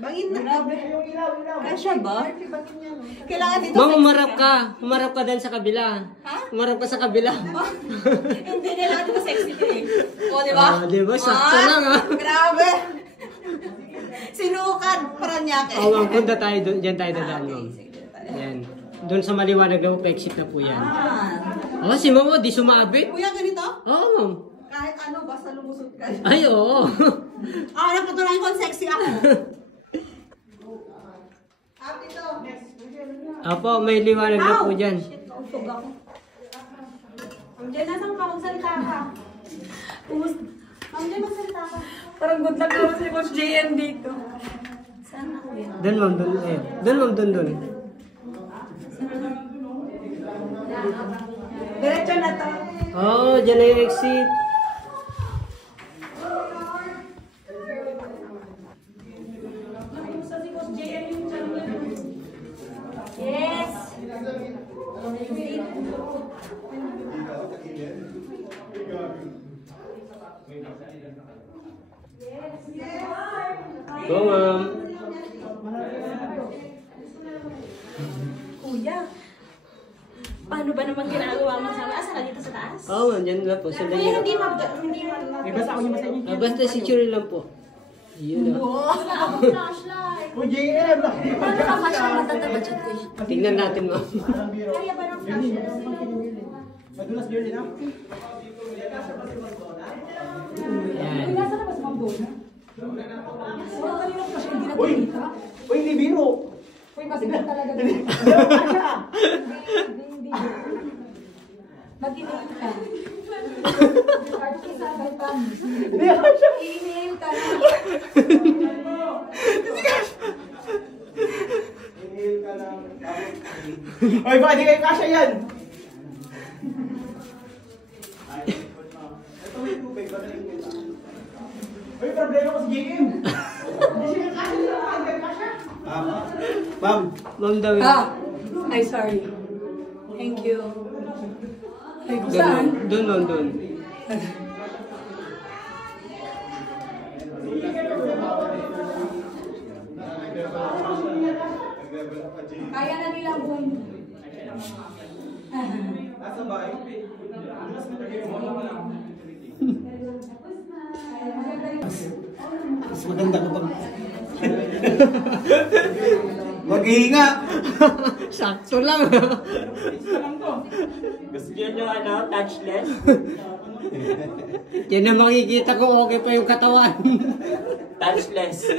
Bangin na. Kasya ba? Kailangan dito. Ma'am, umarap ka. Umarap ka din sa kabila. Ha? Umarap ka sa kabila. Hindi, kailangan dito sexy ko eh. O, di ba? Diba? Sakto lang ha. Grabe. Sinukad, Paranaque. Oh, ma'am, punta tayo doon. Diyan tayo dadaan, ma'am. Sige, tayo. Ayan. Doon sa maliwanag na po, exit na po yan. Oh, si ma'am, di sumabit. Kuya, ganito? Oo, ma'am. Kahit ano, basta lumusot ka. Ay, oo. Napatunayan ko sexy ako. Dito. Apo, may liwanag na po dyan. Shit, nausog ako. Diyan, nasan ka? Magsalita ka. Diyan, magsalita ka. Parang good luck ako si Coach JM dito. Saan ako yan? Doon, ma'am, doon. Ayan. Doon, ma'am, doon. Diretso na to. Oh, dyan na yung exit. Yes! Go, ma'am. Kuya, paano ba naman ginagawa mo sa taas? Saka dito sa taas? Oo, ma'am, dyan lang po. Sundan Kuya, niyo. hindi man. Basta ako yung masaya niya. Basta si Churi lang po. Yun na. Wala akong flashlight. O, JM! Paano ka kasya matatabad siya, kuya? Tingnan natin, ma'am. Kaya ba ng flashlight? Madulas Berlin, ha? Ayan. Nasa na ba sa Mambona? Wala kanina pa siya, hindi Uy! nakikita. Uy, hindi biro! Uy, masigat talaga. Hindi siya! Hindi. Mag-inhale ka. Sabay pa. Hindi siya! I-inhale ka na. Inhale ka lang. Uy, baka di kayo kasya yan! Ito may tubig, baka yung kita. Uy, problema ko si JM! Hindi siya kasya! Hindi kasya! Ma'am! Ma'am daw yun. Ay, sorry. Thank you. Ay, Doon, saan? doon, doon, doon. Kaya na nila buhay. Nasa bahay? Mas maganda kapag... Maghihinga! Sakto lang. Gusto nyo touchless? Yan na makikita ko okay pa yung katawan. Touchless.